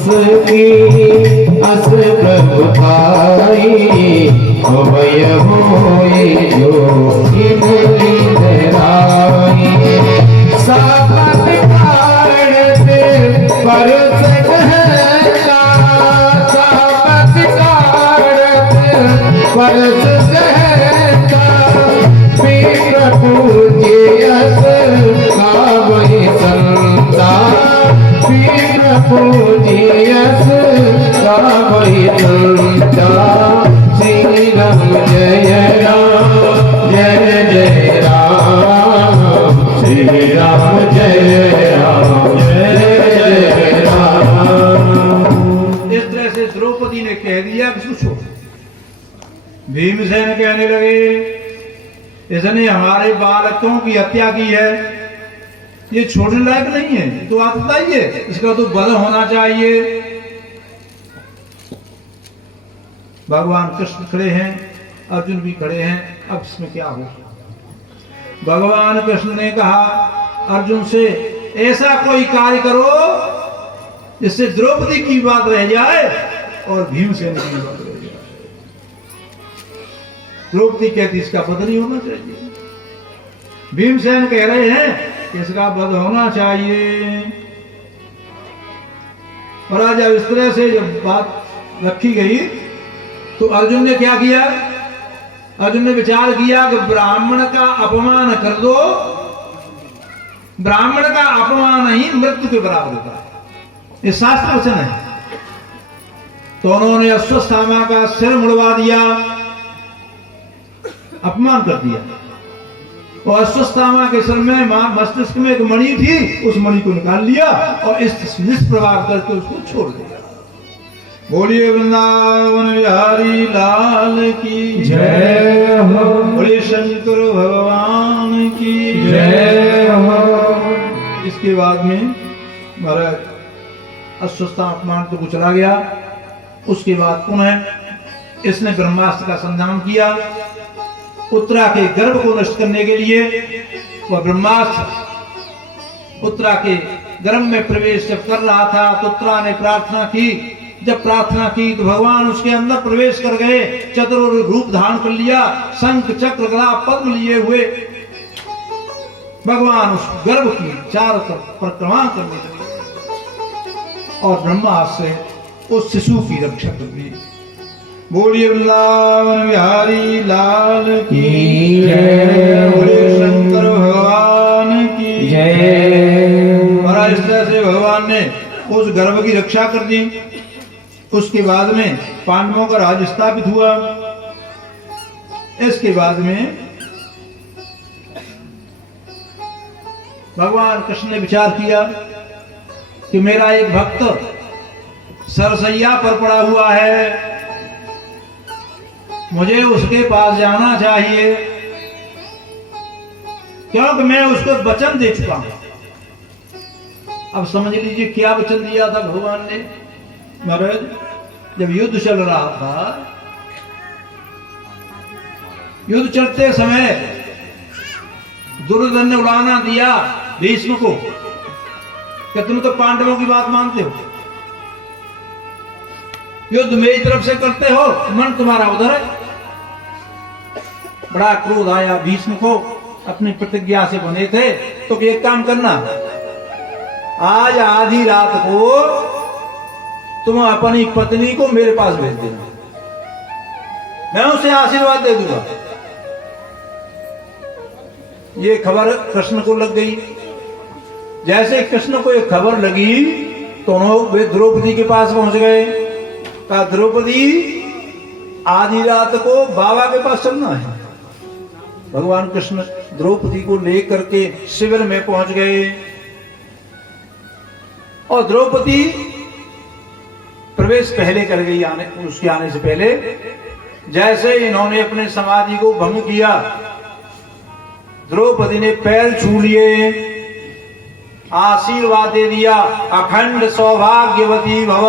की अस प्रभुताई अभय होए जो धराई सापत कारण पर सापत कारण पर पूज्यस कावहि संता पूज्यस कावहि संता श्री राम जय जय राम श्री राम जय राम। इस तरह से द्रौपदी ने कह दिया कि पूछो। भीमसेन कहने लगे इसने हमारे बालकों की हत्या की है, ये छोड़ने लायक नहीं है, तो आप बताइए इसका तो वध होना चाहिए। भगवान कृष्ण खड़े हैं, अर्जुन भी खड़े हैं, अब इसमें क्या हो। भगवान कृष्ण ने कहा अर्जुन से ऐसा कोई कार्य करो जिससे द्रौपदी की बात रह जाए और भीमसेन की बात रह जाए। द्रौपदी कहती इसका वध नहीं होना चाहिए, भीमसेन कह रहे हैं कि इसका वध होना चाहिए। और आज इस तरह से जब बात रखी गई तो अर्जुन ने क्या किया, अर्जुन ने विचार किया कि ब्राह्मण का अपमान कर दो, ब्राह्मण का अपमान ही मृत्यु के बराबर होता है, ये शास्त्र वचन है। तो उन्होंने अश्वत्थामा का सिर मुड़वा दिया, अपमान कर दिया। और अश्वत्थामा के सिर में मस्तिष्क में एक मणि थी, उस मणि को निकाल लिया और इस निष्प्रभाव करके उसको छोड़ दिया। बोलिए वृंदावन बिहारी लाल की जय हो, बोलिए शंकर भगवान की जय हो। इसके बाद में महाराज अश्वत्थामा अपमान तो चला गया। उसके बाद पुनः इसने ब्रह्मास्त्र का संधान किया। उत्तरा के गर्भ को नष्ट करने के लिए वह ब्रह्मास्त्र उत्तरा के गर्भ में प्रवेश जब कर रहा था तो उत्तरा ने प्रार्थना की। जब प्रार्थना की तो भगवान उसके अंदर प्रवेश कर गए, चतुर रूप धारण कर लिया, शंख चक्र गदा पद्म लिए हुए भगवान उस गर्भ की चारों तरफ परिक्रमा करने लगे और ब्रह्मास्त्र से उस शिशु की रक्षा कर दी। बोलिए वृंदावन बिहारी लाल की जय, बोलिए शंकर भगवान की जय। और इस तरह से भगवान ने उस गर्भ की रक्षा कर दी। उसके बाद में पांडवों का राज स्थापित हुआ। इसके बाद में भगवान कृष्ण ने विचार किया कि मेरा एक भक्त सरसैया पर पड़ा हुआ है, मुझे उसके पास जाना चाहिए, क्योंकि मैं उसको वचन दे चुका हूं। अब समझ लीजिए क्या वचन दिया था भगवान ने। महाराज जब युद्ध चल रहा था, युद्ध चलते समय दुर्योधन ने उड़ाना दिया भीष्म को कि तुम तो पांडवों की बात मानते हो, युद्ध मेरी तरफ से करते हो, मन तुम्हारा उधर है। बड़ा क्रोध आया भीष्म को, अपनी प्रतिज्ञा से बने थे तो एक काम करना, आज आधी रात को तुम अपनी पत्नी को मेरे पास भेज देना, मैं उसे आशीर्वाद दे दूंगा। ये खबर कृष्ण को लग गई। जैसे कृष्ण को ये खबर लगी तो वे द्रौपदी के पास पहुंच गए। कहा द्रौपदी आधी रात को बाबा के पास चलना है। भगवान कृष्ण द्रौपदी को लेकर के शिविर में पहुंच गए और द्रौपदी प्रवेश पहले कर गई, उसके आने से पहले। जैसे इन्होंने अपने समाधि को भंग किया, द्रौपदी ने पैर छू लिए, आशीर्वाद दे दिया, अखंड सौभाग्यवती भव।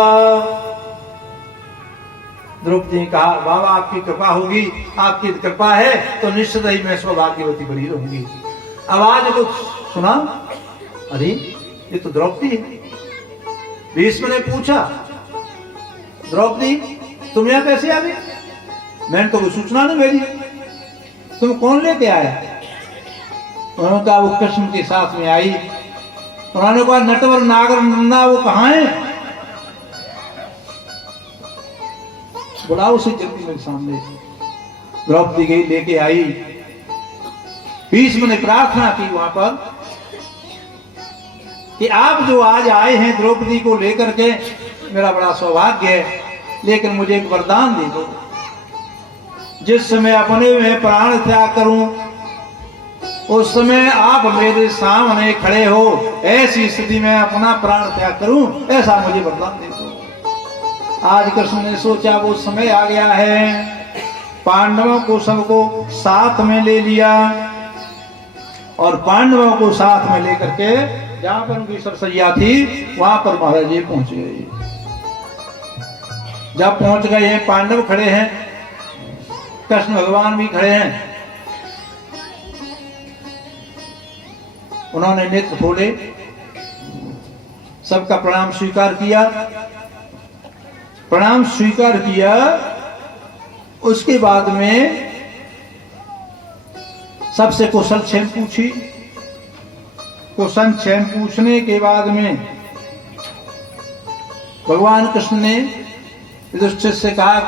द्रौपदी ने कहा बाबा आपकी कृपा होगी, आपकी कृपा है तो निश्चित ही मैं सौभाग्यवती बनी रहूंगी। आवाज को सुना, अरे ये तो द्रौपदी है। भीष्म ने पूछा, द्रौपदी तुम यहाँ कैसे आ गई? मैंने तो कोई सूचना नहीं भेजी, तुम कौन लेके आया? उन्होंने कहा वो कृष्ण के साथ में आई। उन्होंने कहा नटवर नागर नन्ना वो कहाँ है? बुलाओ उसे जल्दी मेरे सामने। द्रौपदी गई, लेके आई। भीष्म ने प्रार्थना की वहां पर कि आप जो आज आए हैं द्रौपदी को लेकर के, मेरा बड़ा सौभाग्य है, लेकिन मुझे एक वरदान दे दो। जिस समय अपने में प्राण त्याग करूं उस समय आप मेरे सामने खड़े हो, ऐसी स्थिति में अपना प्राण त्याग करूं, ऐसा मुझे वरदान दे दो। आज कृष्ण ने सोचा वो समय आ गया है, पांडवों को सबको साथ में ले लिया और पांडवों को साथ में लेकर के जहां पर उनकी सरसैया थी वहां पर महाराज जी पहुंच गए। जब पहुंच गए हैं, पांडव खड़े हैं, कृष्ण भगवान भी खड़े हैं। उन्होंने नेत्र खोले, सबका प्रणाम स्वीकार किया। प्रणाम स्वीकार किया, उसके बाद में सबसे कुशल क्षेम पूछी। कुशल क्षेम पूछने के बाद में भगवान कृष्ण ने युधिष्ठिर से कहा,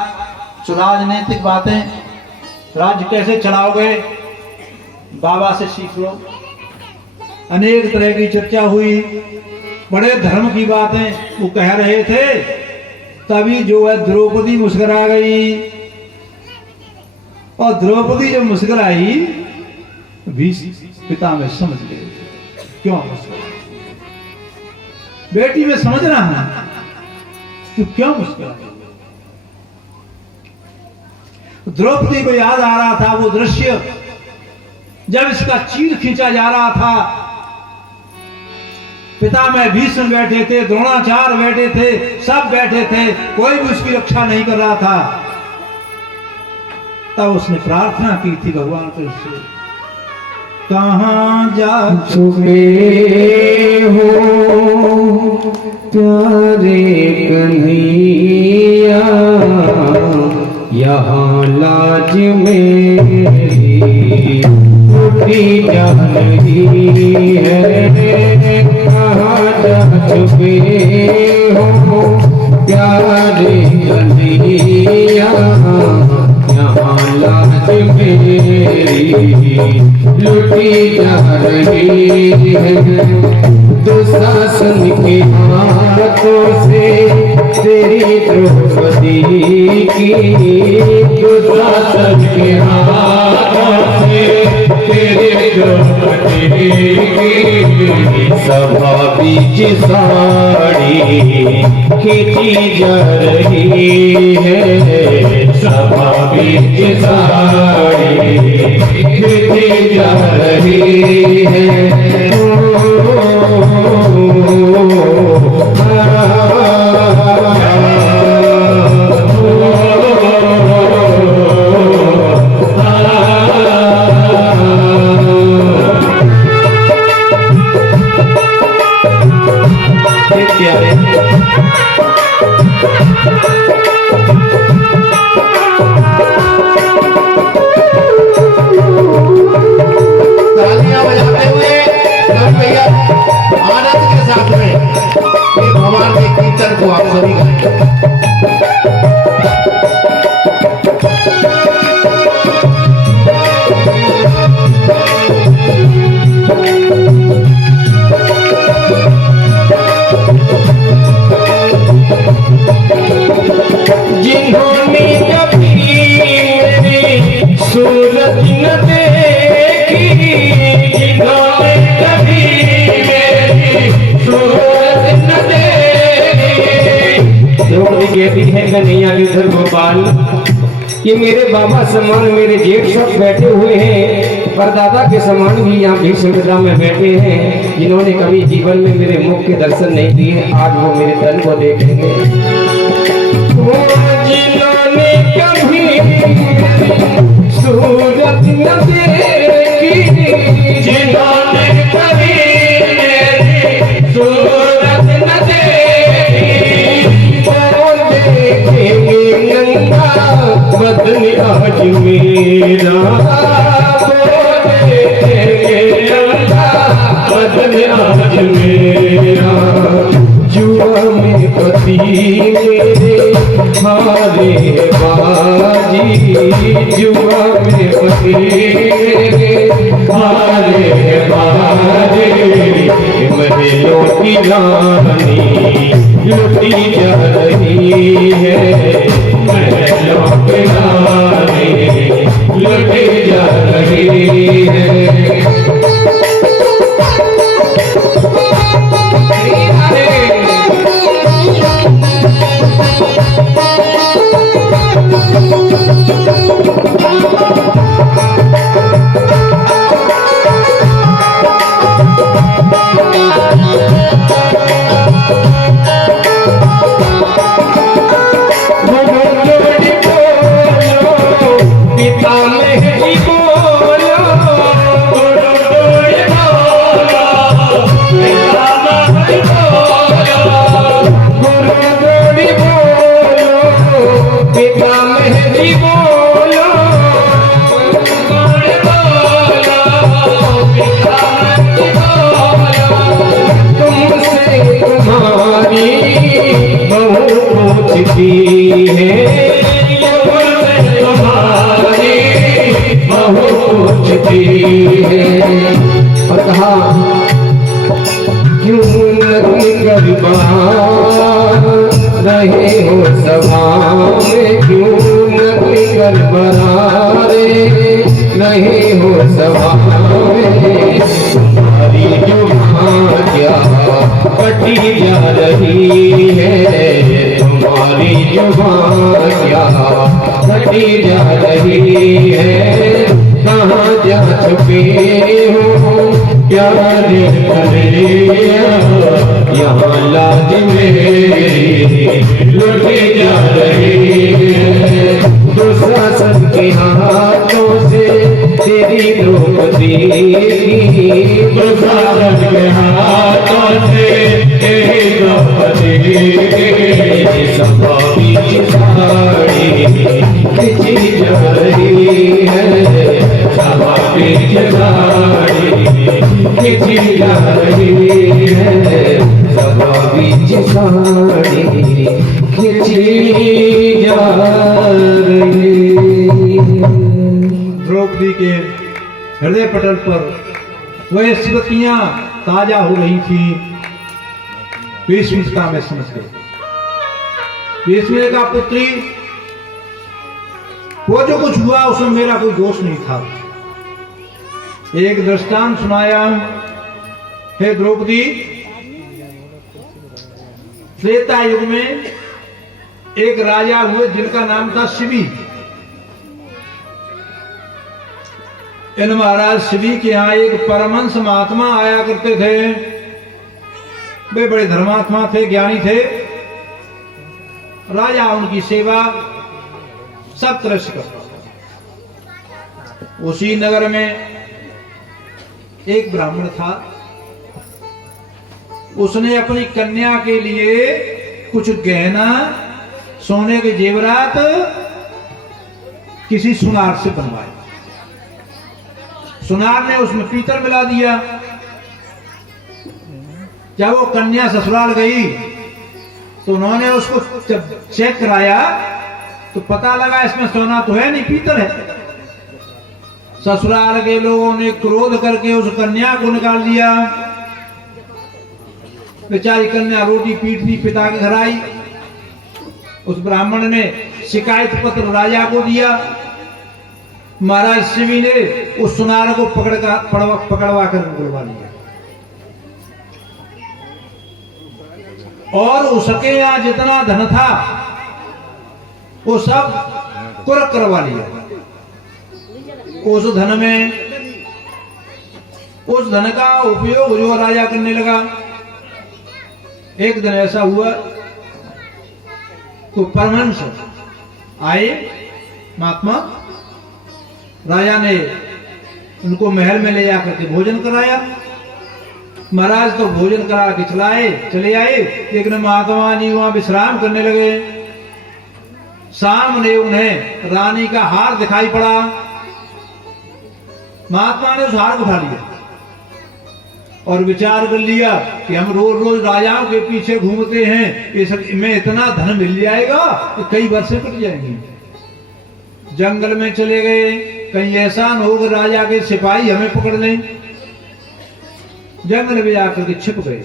राजनीतिक बातें, राज्य कैसे चलाओगे, बाबा से सीख लो। अनेक तरह की चर्चा हुई, बड़े धर्म की बातें वो कह रहे थे। तभी जो है द्रौपदी मुस्कुरा गई, और द्रौपदी जब मुस्कुराई पिता में समझ गए क्यों मुस्कुराई। बेटी में समझना है तू क्यों मुस्कुराई। द्रौपदी को याद आ रहा था वो दृश्य जब इसका चीर खींचा जा रहा था। पिता में भीष्म बैठे थे, द्रोणाचार्य बैठे थे, सब बैठे थे, कोई भी उसकी रक्षा नहीं कर रहा था। तब उसने प्रार्थना की थी भगवान कृष्ण, कहां जा छुपे हो प्यारे कन्हैया, यहाँ लाज मेरी टूटी जा रही है। कहाँ जा छुपे हो प्यारे कन्हैया, यहाँ लाज मेरी लुटी जा रही है। दुशासन के हाथों से तेरी द्रौपदी की, दुशासन के हाथों से तेरी द्रौपदी की, सभा बीच साड़ी खींची जा रही है। सभा बीच साड़ी खींची जा रही है। भगवान के कीर्तन को आप सभी जिन्होंने कभी मेरी सूरत न देखी, जिन्होंने कभी मेरी सूरत न द्रौपदी कहती है कन्हैया गिरधर गोपाल, कि मेरे बाबा समान मेरे जेठ सब बैठे हुए हैं, पर दादा के समान भी यहाँ भीष्म में बैठे हैं, जिन्होंने कभी जीवन में मेरे मुख के दर्शन नहीं दिए, आज वो मेरे तन को देखेंगे। जिन्होंने कभी सूरत न देखी, जिन्होंने कभी सूरत न देखी, बदन आज मेरा बदन आज मेरा जुआ में पति मेरे हारे बाजी जुआ में पति मेरे हारे बाजी महलों की रानी लुटी जा रही है महलों की रानी लुटी जा रही है। और कहा क्यों रहे हो सभा में क्यों निकल बरारे रहे हो सभा में तुम्हारी जुबान क्या कटी जा रही है तुम्हारी जुबान क्या कटी जा रही है कहाँ जा छुपे हो क्या यहाँ लाज मेरी लुटी जा रही है दुशासन के हाथों से तेरी द्रौपदी दुशासन के हाथों से तेरी द्रौपदी सभा बीच साड़ी खिंची जा रही है सभा बीच साड़ी खिंची जा रही है सभा बीच साड़ी खिंची जा रही है। द्रौपदी के हृदय पटल पर वह स्मृतियां ताजा हो रही थी। भीष्मिका में समझ गए भीष्मिका पुत्री वो जो कुछ हुआ उसमें मेरा कोई दोष नहीं था। एक दृष्टांत सुनाया, हे द्रौपदी, त्रेता युग में एक राजा हुए जिनका नाम था शिवी। इन महाराज शिवी के यहाँ एक परमहंस महात्मा आया करते थे। वे बड़े धर्मात्मा थे, ज्ञानी थे। राजा उनकी सेवा सब तरह से करता। उसी नगर में एक ब्राह्मण था। उसने अपनी कन्या के लिए कुछ गहना, सोने के जेवरात किसी सुनार से बनवाए। सुनार ने उसमें पीतल मिला दिया। जब वो कन्या ससुराल गई तो उन्होंने उसको चेक कराया तो पता लगा इसमें सोना तो है नहीं, पीतल है। ससुराल के लोगों ने क्रोध करके उस कन्या को निकाल दिया। बेचारी कन्या रोटी पीटती पिता के घर आई। उस ब्राह्मण ने शिकायत पत्र राजा को दिया। महाराज शिवी ने उस सुनार को पकड़वा कर बुलवा लिया और उसके यहाँ जितना धन था वो सब कुर्क करवा लिया। उस धन का उपयोग जो राजा करने लगा। एक दिन ऐसा हुआ तो परमहंस आए महात्मा। राजा ने उनको महल में ले जाकर के भोजन कराया। महाराज तो भोजन करा के चले आए, लेकिन महात्मा जी वहां विश्राम करने लगे। सामने उन्हें रानी का हार दिखाई पड़ा। महात्मा ने उस हार को उठा लिया और विचार कर लिया कि हम रोज रोज राजाओं के पीछे घूमते हैं, इसमें इतना धन मिल जाएगा कि कई वर्षें कट जाएंगी। जंगल में चले गए, कहीं ऐसा न हो कि राजा के सिपाही हमें पकड़ लें। जंगल में जाकर के छिप गए।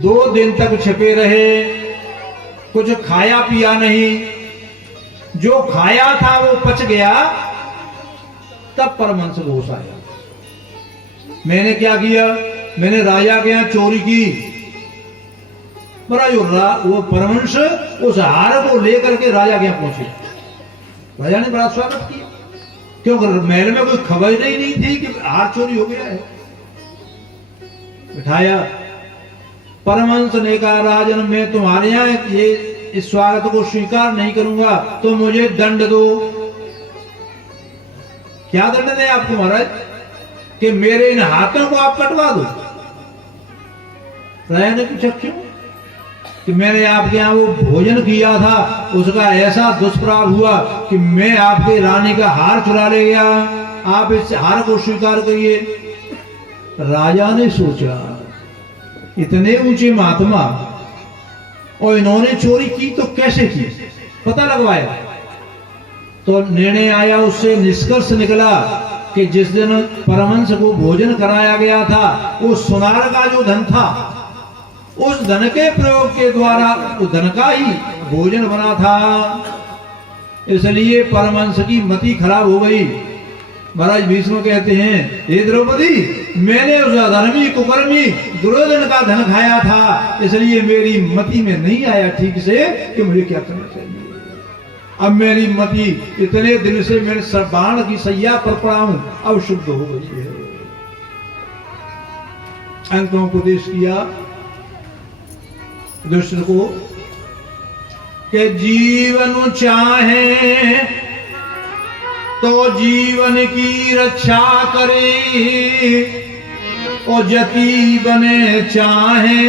2 दिन तक छिपे रहे, कुछ खाया पिया नहीं। जो खाया था वो पच गया। तब परमहंस घोष आया। मैंने क्या किया? मैंने राजा के यहां चोरी की। बड़ा वो परमहंस उस हार को लेकर के राजा के यहां पहुंचे। राजा ने बड़ा स्वागत किया, क्योंकि महल में कोई खबर ही नहीं थी कि हार चोरी हो गया है। बिठाया। परमहंस ने कहा, राजन मैं तुम्हारे यहां ये इस स्वागत को स्वीकार नहीं करूंगा, तो मुझे दंड दो। क्या दंड दें आपको महाराज? कि मेरे इन हाथों को आप कटवा दो। राजा ने पूछा क्यों? कि मैंने आपके यहां वो भोजन किया था, उसका ऐसा दुष्प्रभाव हुआ कि मैं आपके रानी का हार चुरा ले गया। आप इस हार को स्वीकार करिए। राजा ने सोचा, इतने ऊंचे महात्मा और इन्होंने चोरी की तो कैसे की? पता लगवाया तो निर्णय आया, उससे निष्कर्ष निकला कि जिस दिन परमहंस को भोजन कराया गया था, वो सुनार का जो धन था, उस धन के प्रयोग के द्वारा उस धन का ही भोजन बना था। इसलिए परमहंस की मति खराब हो गई। महाराज भीष्म कहते हैं, हे द्रौपदी, मैंने उस अधर्मी कुकर्मी दुर्योधन का धन खाया था, इसलिए मेरी मति में नहीं आया ठीक से कि मुझे क्या करना चाहिए। अब मेरी मति इतने दिन से मेरे बाण की सैया पर पड़ा हूं, अब शुद्ध हो गई है। अंकों को उपदेश किया दुष्ट को कि जीवन चाहे तो जीवन की रक्षा करे, और जति बने चाहे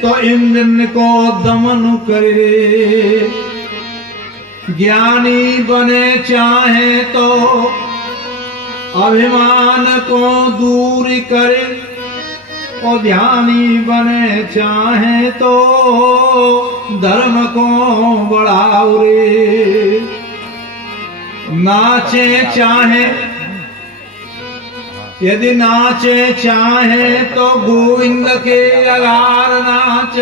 तो इंद्र को दमन करे। ज्ञानी बने चाहे तो अभिमान को दूर करे, और ध्यानी बने चाहे तो धर्म को बढ़ाओ रे। नाचे चाहे, यदि नाचे चाहे तो गोविंद के अगार नाच,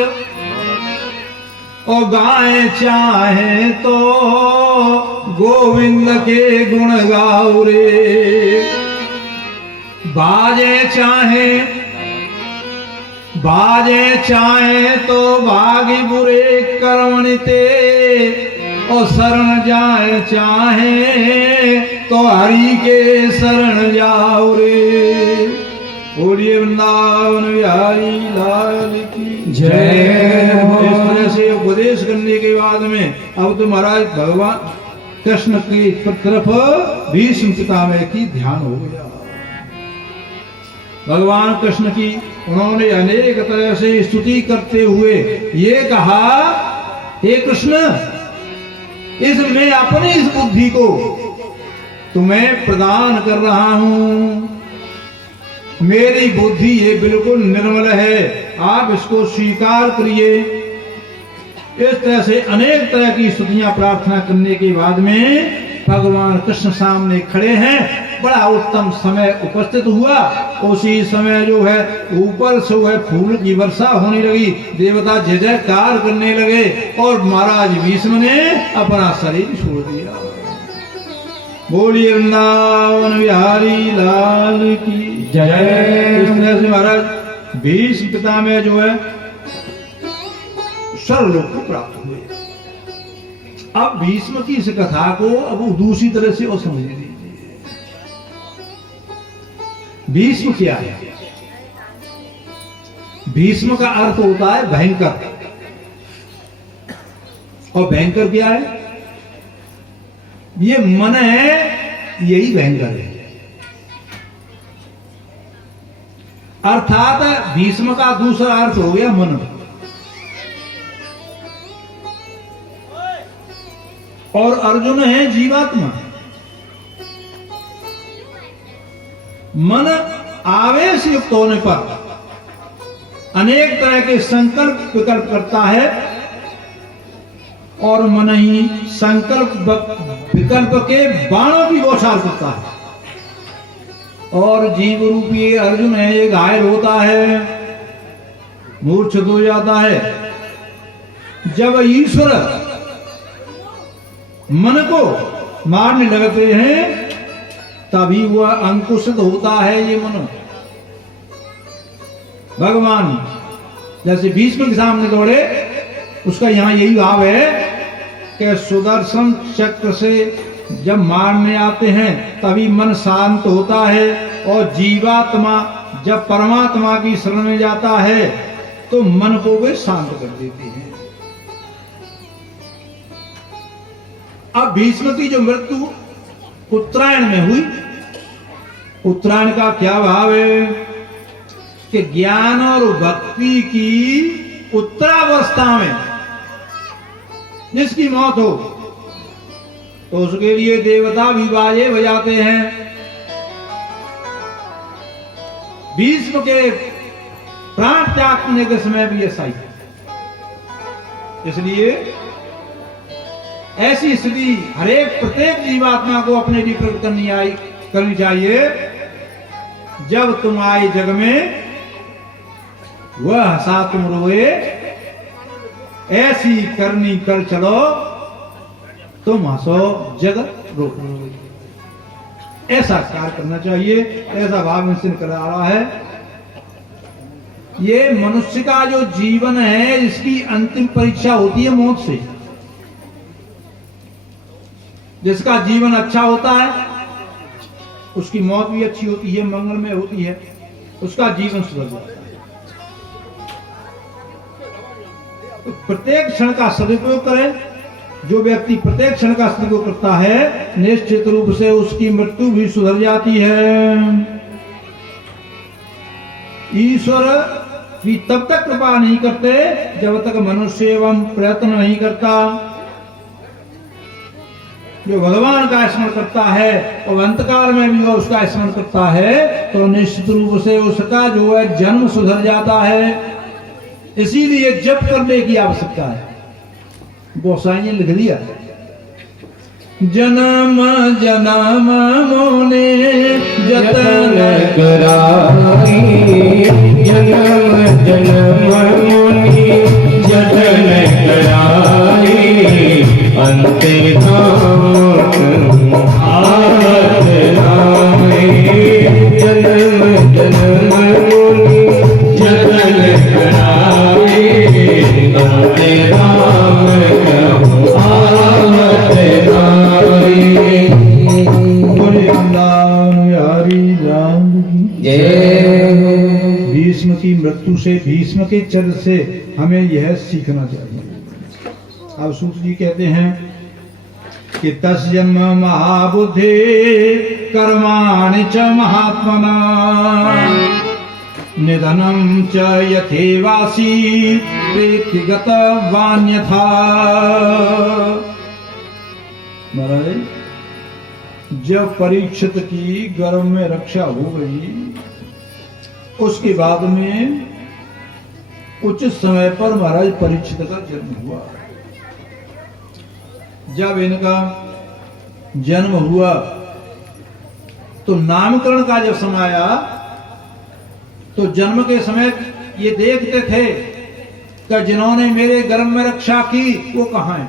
और गाए चाहे तो गोविंद के गुण गाओ रे। बाजे चाहे तो भागी बुरे कर्मनिते, और शरण जाए चाहे तो हरि के शरण जाओ रे। बोलिए वृंदावन बिहारी लाल की जय। इस तरह से उपदेश करने के बाद में अब तो महाराज भगवान कृष्ण की तरफ भीष्म पितामह की ध्यान हो गया। भगवान कृष्ण की उन्होंने अनेक तरह से स्तुति करते हुए ये कहा, हे कृष्ण, मैं अपनी इस बुद्धि को तुम्हें प्रदान कर रहा हूं। मेरी बुद्धि ये बिल्कुल निर्मल है, आप इसको स्वीकार करिए। इस तरह से अनेक तरह की स्तुतियां प्रार्थना करने के बाद में भगवान कृष्ण सामने खड़े हैं। बड़ा उत्तम समय उपस्थित हुआ। उसी समय जो है ऊपर से है फूल की वर्षा होने लगी, देवता जय जयकार करने लगे, और महाराज भीष्म ने अपना शरीर छोड़ दिया। बोलिए वृंदावन बिहारी लाल की जय। इस तरह से महाराज भीष्म पितामह जो है स्वर्गलोक को प्राप्त हुए। अब भीष्म की इस कथा को अब दूसरी तरह से और समझ लीजिए। भीष्म क्या है? भीष्म का अर्थ होता है भयंकर, और भयंकर क्या है? ये मन है, यही भयंकर है। अर्थात भीष्म का दूसरा अर्थ हो गया मन। और अर्जुन है जीवात्मा। मन आवेश युक्त होने पर अनेक तरह के संकल्प विकल्प करता है और मन ही संकल्प विकल्प के बाणों की बौछार करता है। और जीव रूपी अर्जुन है, ये घायल होता है, मूर्छित हो जाता है। जब ईश्वर मन को मारने लगते हैं तभी वह अंकुशित होता है। ये मन भगवान जैसे भीष्म के सामने दौड़े, उसका यहां यही भाव है कि सुदर्शन चक्र से जब मारने आते हैं तभी मन शांत होता है, और जीवात्मा जब परमात्मा की शरण में जाता है तो मन को वे शांत कर देती है। अब भीष्म की जो मृत्यु उत्तरायण में हुई, उत्तरायण का क्या भाव है कि ज्ञान और भक्ति की उत्तरावस्था में जिसकी मौत हो तो उसके लिए देवता भी बाजे बजाते हैं। भीष्म के प्राण त्यागने के समय भी ऐसा ही। इसलिए ऐसी स्थिति हरेक प्रत्येक जीवात्मा को अपने लिए प्रकट करनी चाहिए। जब तुम आए जग में वह हंसा तुम रोए, ऐसी करनी कर चलो तुम हंसो जगत रो। ऐसा कार्य करना चाहिए, ऐसा भाव में सिंह करा रहा है। ये मनुष्य का जो जीवन है इसकी अंतिम परीक्षा होती है मौत से। जिसका जीवन अच्छा होता है उसकी मौत भी अच्छी होती है, मंगलमय होती है, उसका जीवन सुधर जाता है। तो प्रत्येक क्षण का सदुपयोग करें। जो व्यक्ति प्रत्येक क्षण का सदुपयोग करता है निश्चित रूप से उसकी मृत्यु भी सुधर जाती है। ईश्वर भी तब तक कृपा नहीं करते जब तक मनुष्य एवं प्रयत्न नहीं करता। जो भगवान का स्मरण करता है और अंतकाल में भी उसका स्मरण करता है तो निश्चित रूप से उसका जो है जन्म सुधर जाता है। इसीलिए जप करने की आवश्यकता है। गोसाई ने लिख दिया, जन्म जन्म मोने जतन कराई, जन्म जन्म मोने जतन कराई, अंते धाम आवत नाई। जन्म जन्म मोने जतन कराई, अंते धाम आवत नाई। बोले हरि राम की जय। भीष्म की मृत्यु से, भीष्म के चरित्र से हमें यह सीखना चाहिए। अब सूत जी कहते हैं कि तस् जन्म महाबुद्धि कर्माणि च महात्मना, निधनम च यथेवासी प्रेतिगत वान्यथा। महाराज जब परीक्षित की गर्भ में रक्षा हो गई उसके बाद में उचित समय पर महाराज परीक्षित का जन्म हुआ। जब इनका जन्म हुआ तो नामकरण का जब समय आया तो जन्म के समय ये देखते थे कि जिन्होंने मेरे गर्भ में रक्षा की वो कहाँ है,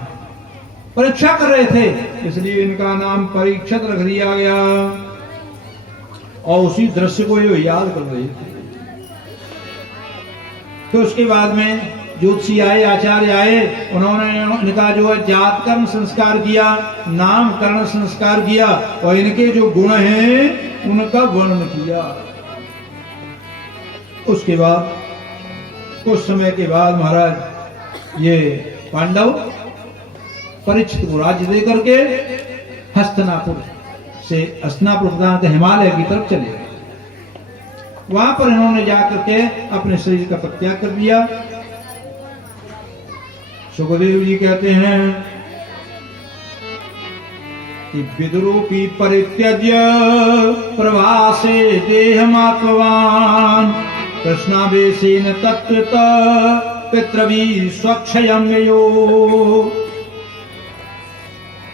परीक्षा कर रहे थे। इसलिए इनका नाम परीक्षित रख दिया गया और उसी दृश्य को ये याद कर रहे थे। तो उसके बाद में ज्योतिषी आए, आचार्य आए, उन्होंने इनका जो है जातकर्म संस्कार किया, नामकरण संस्कार किया और इनके जो गुण हैं उनका वर्णन किया। उसके बाद कुछ समय के बाद महाराज ये पांडव परीक्षित को राज्य दे करके हस्तिनापुर से, हस्तिनापुर प्रधान हिमालय की तरफ चले गए। वहां पर इन्होंने जाकर के अपने शरीर का परित्याग कर दिया। सुखदेव जी कहते हैं कि विद्रूपी परित्यज्य प्रवासे देहमात्मवान कृष्णावेशेन तत्त्वत पितृवी स्वक्षयं यो।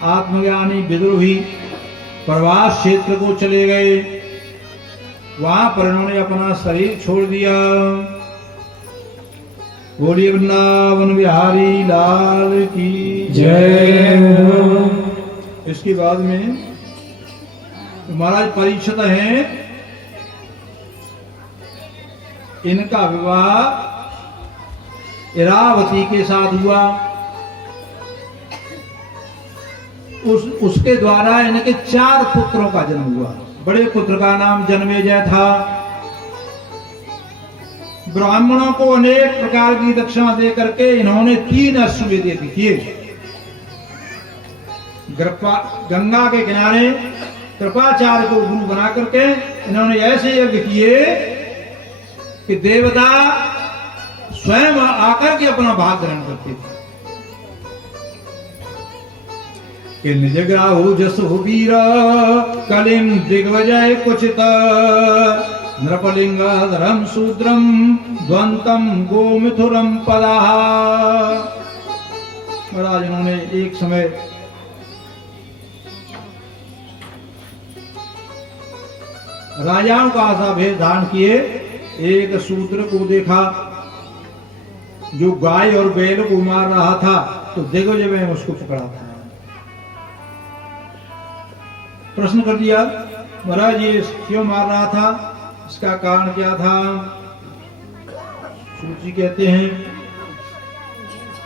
आत्मज्ञानी विद्रोही प्रवास क्षेत्र को चले गए। वहां पर उन्होंने अपना शरीर छोड़ दिया। बोलिए वृंदावन बिहारी लाल की जय। इसके बाद में महाराज परीक्षित हैं, इनका विवाह इरावती के साथ हुआ। उसके द्वारा इनके 4 पुत्रों का जन्म हुआ। बड़े पुत्र का नाम जन्मेजय था। ब्राह्मणों को अनेक प्रकार की दक्षिणा दे करके इन्होंने 3 अश्वमेध किए। गंगा के किनारे कृपाचार्य को गुरु बना करके इन्होंने ऐसे यज्ञ किए कि देवता स्वयं आकर के अपना भाग ग्रहण करते थे। कि निज ग्राहु जसु वीर कलिम दिग्विजय कुचित नृपलिंग धरम शूद्रम द्वंतम गोमिथुरम पदा। महाराज इन्होंने एक समय राजाओं का आशा भेद धारण किए। एक शूद्र को देखा जो गाय और बैल को मार रहा था, तो दिग्विजय में उसको पकड़ा था। प्रश्न कर दिया, महाराज ये क्यों मार रहा था, इसका कारण क्या था। सूची कहते हैं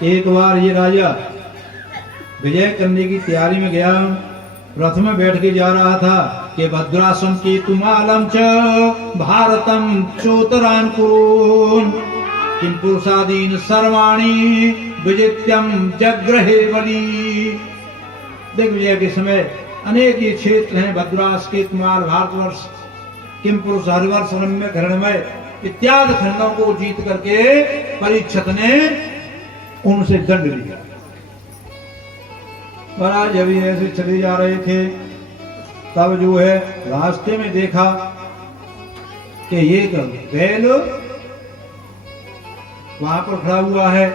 एक बार ये राजा विजय करने की तैयारी में गया। रथ में बैठ के जा रहा था कि भद्रासम के तुमालम च भारतम चोतरान कुरुन किम पुरुषादीन सर्वाणी विजित्यम जग्रहे बली। दिग्विजय के समय अनेक ये क्षेत्र हैं, भद्रास के तुमाल भारतवर्ष किम पुरुष हरिवर्ष रम्य घरणमय इत्यादि खंडों को जीत करके परीक्षित ने उनसे दंड लिया। महाराज अभी ऐसे चले जा रहे थे, तब जो है रास्ते में देखा कि एक बैल वहां पर खड़ा हुआ है,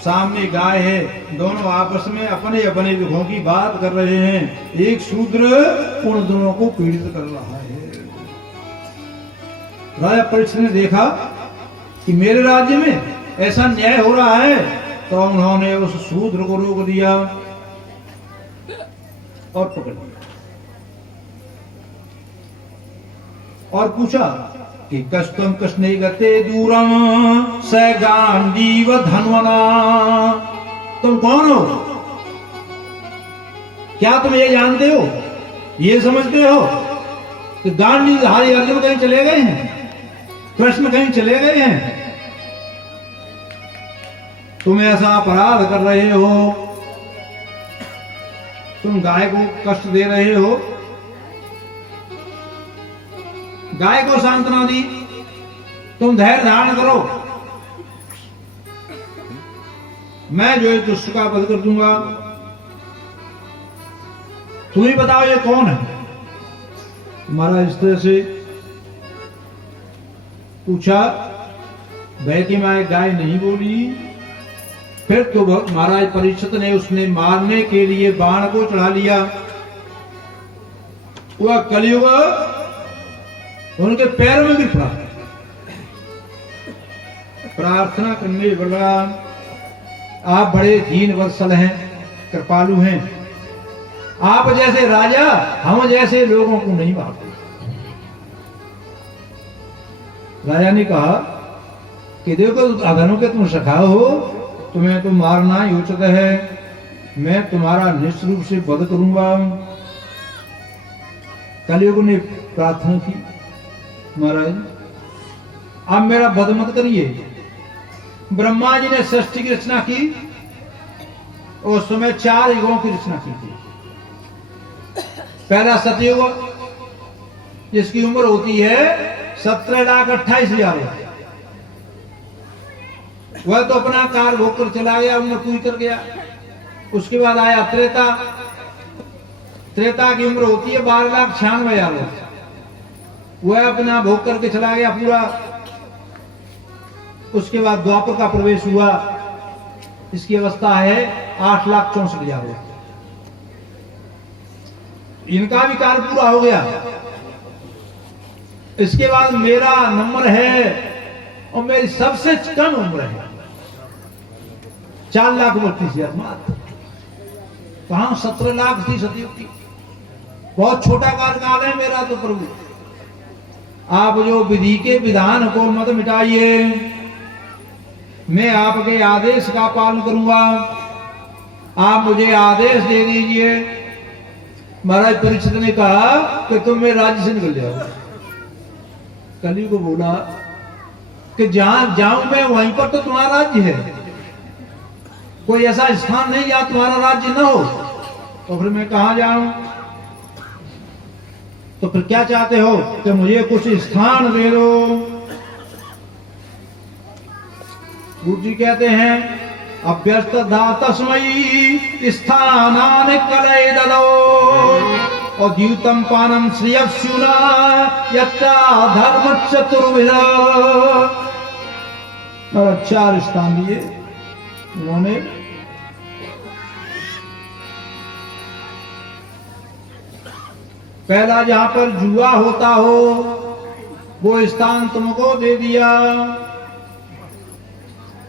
सामने गाय है, दोनों आपस में अपने अपने दुखों की बात कर रहे हैं। एक शूद्र उन दोनों को पीड़ित कर रहा है। राजा परीक्षित ने देखा कि मेरे राज्य में ऐसा न्याय हो रहा है, तो उन्होंने उस शूद्र को रोक दिया और पकड़ लिया और पूछा कि कष्टम कृष्णे गते दूरम स गांडीव धन्वना। तुम कौन हो, क्या तुम ये जानते हो, ये समझते हो कि गांडीवधारी अर्जुन कहीं चले गए हैं, कृष्ण कहीं चले गए हैं। तुम ऐसा अपराध कर रहे हो, तुम गाय को कष्ट दे रहे हो, गाय को सांत्वना दी, तुम धैर्य धारण करो, मैं जो है दुष्ट का वध कर दूंगा। तुम ही बताओ ये कौन है। तुम्हारा इस तरह से पूछा, भय की मां गाय नहीं बोली। फिर तो महाराज परीक्षित ने उसने मारने के लिए बाण को चढ़ा लिया। वह कलियुग उनके पैर में गिर पड़ा। प्रार्थना करने वाला, आप बड़े दीन वत्सल हैं, कृपालु हैं, आप जैसे राजा हम जैसे लोगों को नहीं मारते। राजा ने कहा कि देखो अधनों के तुम सखा हो, तुम्हें तो मारना ही उचित है, मैं तुम्हारा निश्चित रूप से वध करूंगा। कलियुग ने प्रार्थना की, महाराज आप मेरा वध मत करिए। ब्रह्मा जी ने सृष्टि की रचना की, उस समय 4 युगों की रचना की थी। पहला सतयुग, जिसकी उम्र होती है 17,28,000। वह तो अपना कार भोग कर चला गया, उम्र पूरी कर गया। उसके बाद आया त्रेता। त्रेता की उम्र होती है 12,96,000 वर्ष। वह अपना भोग करके चला गया पूरा। उसके बाद द्वापर का प्रवेश हुआ, इसकी अवस्था है 8,64,000 वर्ष। इनका भी कार्य पूरा हो गया। इसके बाद मेरा नंबर है और मेरी सबसे कम उम्र है 4,32,000 मात्र। कहां 17 लाख थी सतयुग की। बहुत छोटा कार्यकाल है मेरा तो प्रभु। आप जो विधि के विधान को मत मिटाइए, मैं आपके आदेश का पालन करूंगा। आप मुझे आदेश दे दीजिए। महाराज परीक्षित ने कहा कि तुम मेरे राज्य से निकल जाओ। कली को बोला कि जहां जाऊं मैं वहीं पर तो तुम्हारा राज्य है, कोई ऐसा स्थान नहीं जहां तुम्हारा राज्य न हो, तो फिर मैं कहां जाऊं? तो फिर क्या चाहते हो कि मुझे कुछ स्थान दे दो। गुरु जी कहते हैं अभ्यस्त तस्मयी स्थानानि कलय ददो और द्यूतम पानम श्रियस्युना यत्ता धर्म चतुर्विध। और 4 स्थान दिए उन्होंने। पहला जहां पर जुआ होता हो वो स्थान तुमको दे दिया।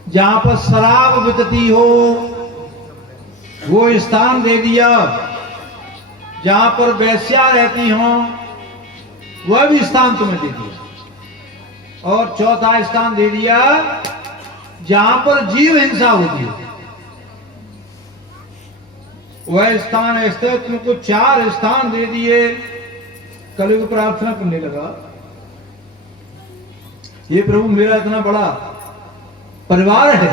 जहां पर शराब बिकती हो वो स्थान दे दिया। जहां पर वेश्या रहती हो वह भी स्थान तुम्हें दे दिया। और चौथा स्थान दे दिया जहां पर जीव हिंसा होती है वह स्थान ऐसे तुमको 4 स्थान दे दिए। कलयुग प्रार्थना करने लगा, ये प्रभु मेरा इतना बड़ा परिवार है,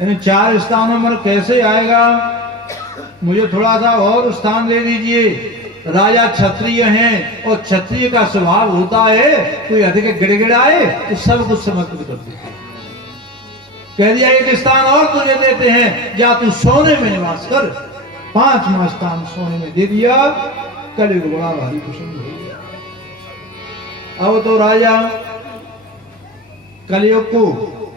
इन 4 स्थानों में कैसे आएगा? मुझे थोड़ा सा और स्थान दे दीजिए। राजा क्षत्रिय हैं और क्षत्रिय का स्वभाव होता है कोई अधिक गिड़गिड़ाए तो सब कुछ समर्पित कर देते हैं। कह दिया 1 स्थान और तुझे देते हैं, जा तू सोने में निवास कर। 5वां स्थान सोने में दे दिया। कलयुग बड़ा भारी प्रसन्न हो गया। अब तो राजा कलयुग को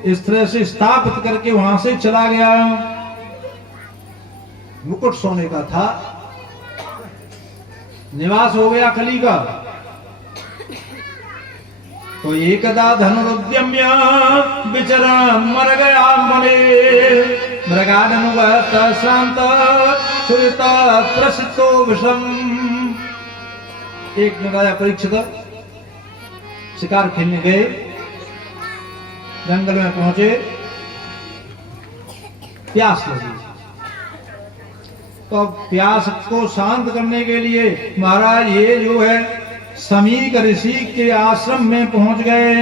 इस तरह से स्थापित करके वहां से चला गया। मुकुट सोने का था, निवास हो गया कली का। तो एकदा धनुरुद्यम्य विचरण मर गया मरे मृगानुगत शांत सुरित प्रसिद्धो विषम। एक दिन राजा परीक्षित शिकार खेलने गए, जंगल में पहुंचे, प्यास लगी। तो प्यास को शांत करने के लिए महाराज ये जो है समीक ऋषि के आश्रम में पहुंच गए।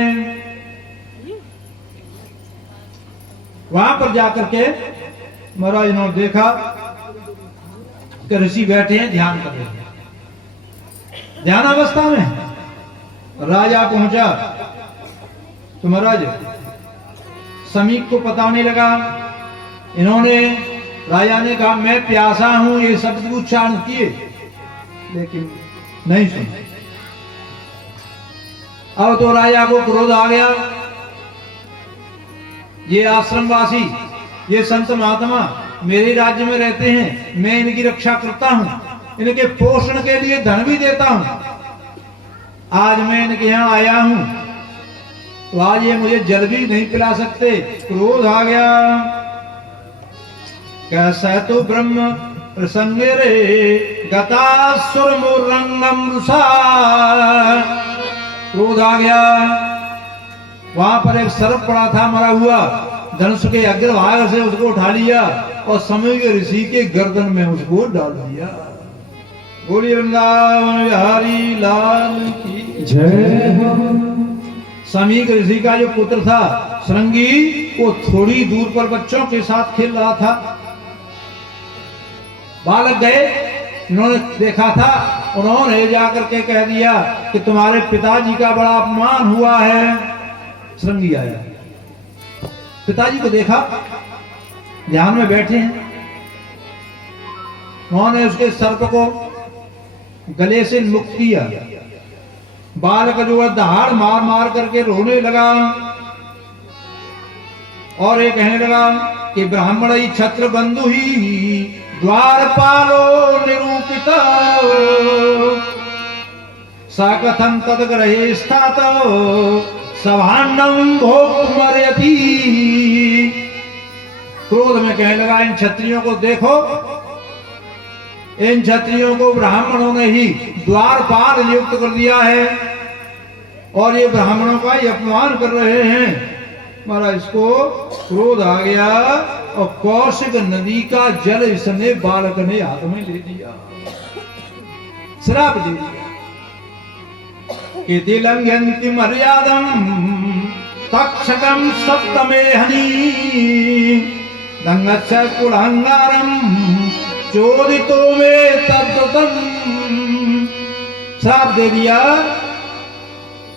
वहां पर जाकर के महाराज ने देखा कि ऋषि बैठे हैं, ध्यान कर रहे हैं। ध्यान अवस्था में राजा पहुंचा तो महाराज समीक को पता नहीं लगा। इन्होंने राजा ने कहा मैं प्यासा हूं, ये शब्द उच्चारण किए लेकिन नहीं सुना। अब तो राजा को क्रोध आ गया। ये आश्रमवासी, ये संत महात्मा मेरे राज्य में रहते हैं, मैं इनकी रक्षा करता हूं, इनके पोषण के लिए धन भी देता हूं। आज मैं इनके यहां आया हूं तो आज ये मुझे जल भी नहीं पिला सकते। क्रोध आ गया। कैसा तो ब्रह्म प्रसंगे रे गतासुर मुरंगम रुषा। क्रोध आ गया। वहां पर एक सर्प पड़ा था मरा हुआ, धनुष के अग्रभाग से उसको उठा लिया और समय के ऋषि के गर्दन में उसको डाल दिया। बोलिए वृंदावन बिहारी लाल की जय हो। समीक ऋषि का जो पुत्र था श्रृंगी, वो थोड़ी दूर पर बच्चों के साथ खेल रहा था। बालक गए, उन्होंने देखा था, उन्होंने जाकर के कह दिया कि तुम्हारे पिताजी का बड़ा अपमान हुआ है। श्रृंगी आया, पिताजी को देखा, ध्यान में बैठे हैं। उन्होंने उसके सर्प को गले से मुक्त किया। बालक जो है दहाड़ मार मार करके रोने लगा और ये कहने लगा कि ब्राह्मण ही छत्र बंधु ही द्वारपालो निरूपित सा कथम तदग्रहे स्थात सभांडम भोक्तुमर्यति। क्रोध में कहने लगा, इन क्षत्रियों को देखो, इन क्षत्रियों को ब्राह्मणों ने ही द्वारपाल नियुक्त कर दिया है और ये ब्राह्मणों का ही अपमान कर रहे हैं। महाराज इसको क्रोध आ गया और कौशिक नदी का जल इसने बालक ने हाथ में ले लिया, श्राप दे दिया कि दिलंघ्यन्ति मर्यादम तक्षकम सप्तमे हनि दंगस्य कुलहंगारम चोदितो में तद्वतम। श्राप दे दिया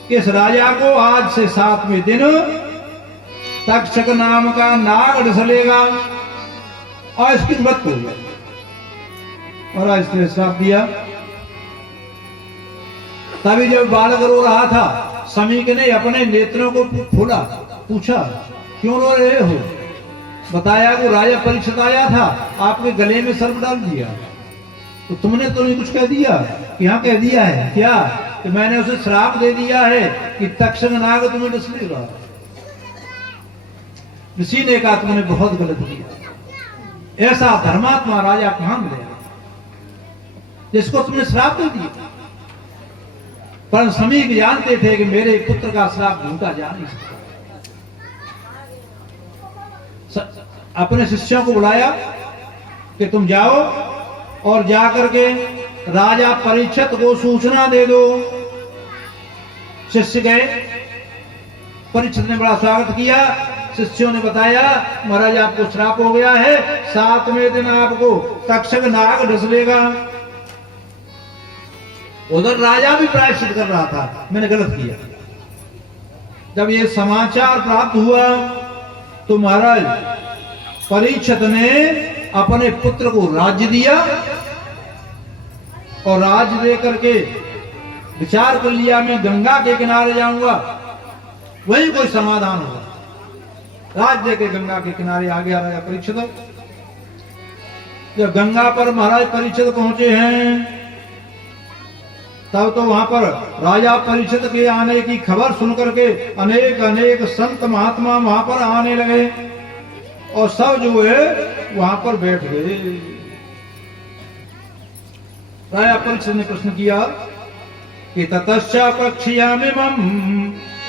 कि इस राजा को आज से 7वें दिन तक्षक नाम का नाग ढसलेगा और इसकी मृत्यु हो जाएगी। और इसने श्राप दिया। तभी जब बालक रो रहा था, समीक ने अपने नेत्रों को खोला, पूछा क्यों रो रहे हो? बताया वो राजा परीक्षित आया था, आपके गले में सर्प डाल दिया। तो तुमने तो नहीं कुछ कह दिया? यहाँ कह दिया है क्या कि मैंने उसे श्राप दे दिया है कि तक्षक नाग तुम्हें डस लेगा। ऋषि ने कहा तुमने बहुत गलत किया, ऐसा धर्मात्मा राजा कहां मिलेगा जिसको तुमने श्राप दे दिया। पर समीक जानते थे कि मेरे पुत्र का श्राप झूठा जा नहीं सकता। अपने शिष्यों को बुलाया कि तुम जाओ और जाकर के राजा परीक्षित को सूचना दे दो। शिष्य गए, परीक्षित ने बड़ा स्वागत किया। शिष्यों ने बताया महाराज आपको श्राप हो गया है, 7वें दिन आपको तक्षक नाग ढस लेगा। उधर राजा भी प्रायश्चित कर रहा था, मैंने गलत किया। जब ये समाचार प्राप्त हुआ तो महाराज परीक्षित ने अपने पुत्र को राज्य दिया और राज्य दे करके विचार कर लिया मैं गंगा के किनारे जाऊंगा, वही कोई समाधान होगा। राज्य के गंगा के किनारे आ गया राजा परीक्षित। जब गंगा पर महाराज परीक्षित पहुंचे हैं तब तो वहां पर राजा परीक्षित के आने की खबर सुनकर के अनेक अनेक संत महात्मा वहां पर आने लगे और सब जो है वहां पर बैठ गए। राजा परीक्षित ने प्रश्न किया कि ततश्च पक्षियामिमं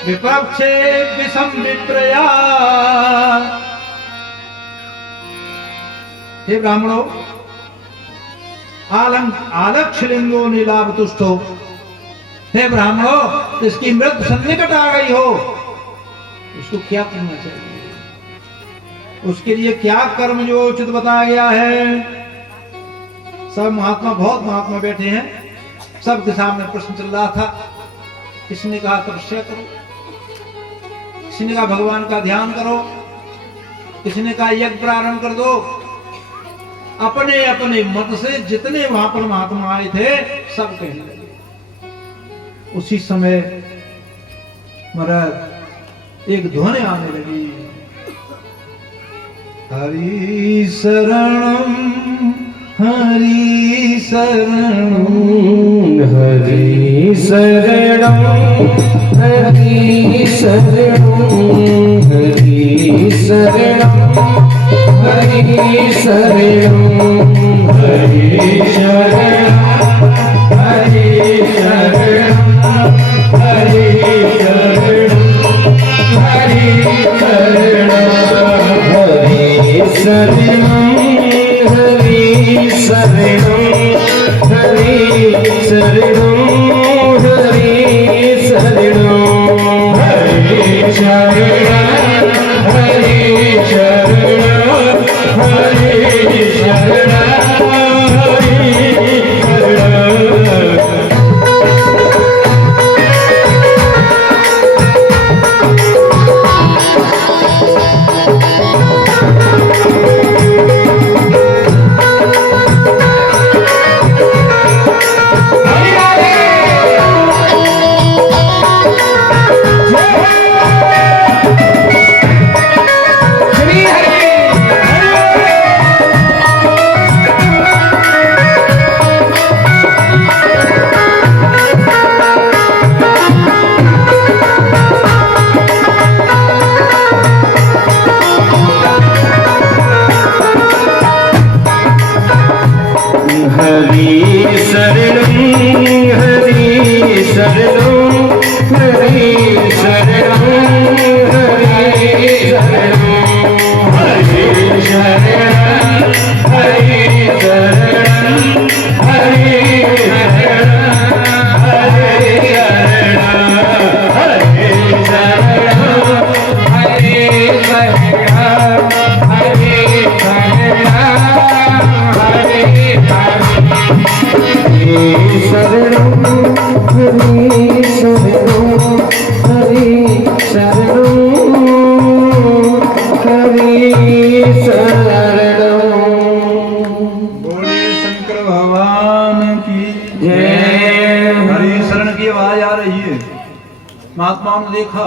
विपक्षे विसंविप्रया। हे ब्राह्मणों, आलक्षलिंगो नीलाभ तुष्टो। हे ब्राह्मणों, इसकी मृत्यु सन्निकट आ गई हो, उसको क्या करना चाहिए? उसके लिए क्या कर्म जो उचित बताया गया है? सब महात्मा, बहुत महात्मा बैठे हैं, सबके सामने प्रश्न चल रहा था। किसी ने कहा तपस्या करो, किसी ने कहा भगवान का ध्यान करो, किसी ने कहा यज्ञ प्रारंभ कर दो। अपने अपने मत से जितने वहां पर महात्मा आए थे सब कहने लगे। उसी समय महाराज एक ध्वनि आने लगी, हरि शरणम हरि शरणम हरि शरणम हरि शरणम हरि शरणम हरि शरणम हरि शरणम हरि शरणम हरि शरणम हरि शरणम हरि शरणम हरि शरणम हरि शरणम हरि शरणम हरि शरणम हरि शरणम हरि शरणम हरि शरणं हरे शरणं हरे शरणं हरे शरणं हरे शरणं हरे शरणं हरे शरणं हरे शरणं बोले शंकर भगवान की जय। हरि शरण की आवाज आ रही है। महात्माओं ने देखा